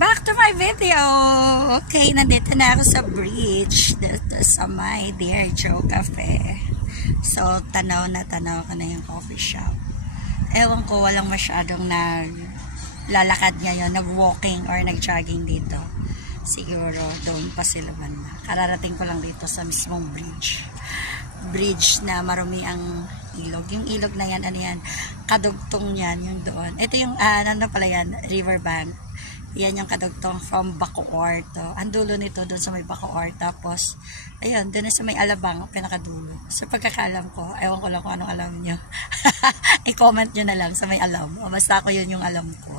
Back to my video. Okay, nandito na ako sa bridge dito sa my Dear Joe Cafe. So, tanaw ko na yung coffee shop. Ewan ko, walang masyadong naglalakad ngayon, nag-walking or nag-jogging dito. Siguro, doon pa sila banda. Kararating ko lang dito sa mismong bridge. Bridge na marumi ang ilog. Yung ilog na yan, ano yan, kadugtong yan, yung doon. Ito yung, ano pala yan, riverbank. Yan yung kadugtong from Bacoor to. Ang dulo nito doon sa may Bacoor. Tapos, ayun, doon na sa may Alabang, pinakadulo. Sa pagkakalam ko, ewan ko lang kung anong alam nyo. I-comment nyo na lang sa may alam. Basta ako yun yung alam ko.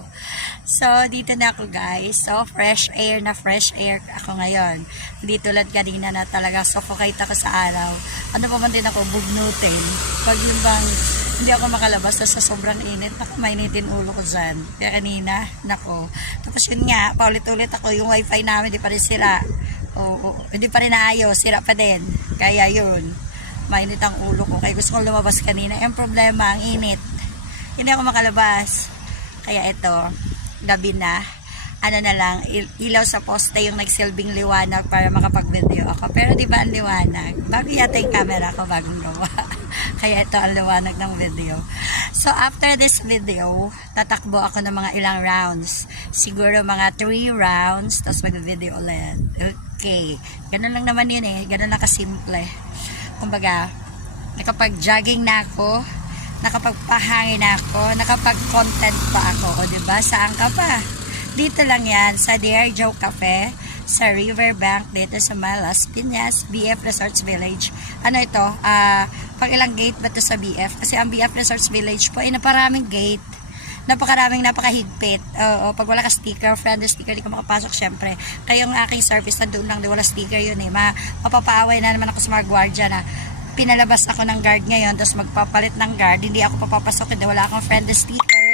So, dito na ako guys. So, fresh air ako ngayon. Hindi tulad kanina na talaga suffocate ako sa araw. Ano pa man din ako, bugnutin. Pag yung bang hindi ako makalabas sa sobrang init, ako mainitin ulo ko dyan. Kaya kanina, nako. Tapos yun nga, paulit-ulit ako, yung wifi namin, di pa rin sira. Hindi pa rin naayos, sira pa din. Kaya yun, mainit ang ulo ko. Kaya gusto kong lumabas kanina. Yung problema, ang init. Hindi ako makalabas. Kaya ito, gabi na. Ano na lang, ilaw sa poste yung nagsilbing liwanag para makapag-video ako. Pero di ba ang liwanag? Bago yata yung camera ko bagong gawa. Kaya ito ang liwanag ng video. So after this video, tatakbo ako ng mga ilang rounds. Siguro mga 3 rounds, tapos mag-video ulit. Okay. Ganun lang naman yun eh. Ganun lang kasimple. Kumbaga, nakapag-jogging na ako, nakapagpahangin ako, nakapag-content pa ako. O diba? Saan ka pa? Dito lang yan, sa Dear Joe Cafe, sa Riverbank, dito sa Las Piñas, BF Resorts Village. Ano ito? Pag ilang gate ba ito sa BF? Kasi ang BF Resorts Village po ay naparaming gate. Napakahigpit. Pag wala ka sticker, friend sticker, di ka makapasok syempre. Kaya yung aking service, nandoon lang, di wala sticker yun eh. Mapapaaway na naman ako sa mga gwardiya na pinalabas ako ng guard ngayon, tapos magpapalit ng guard, hindi ako papapasok, hindi wala akong friend sticker.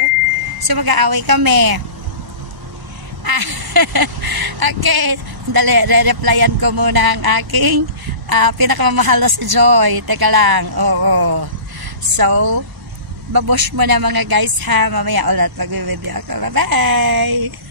So mag-aaway kami. Okay, dali, re-replyan ko muna ang aking pinakamamahal na si Joy. Teka lang, oo. So, babush mo na mga guys ha, mamaya ulit mag-video ako. Bye-bye!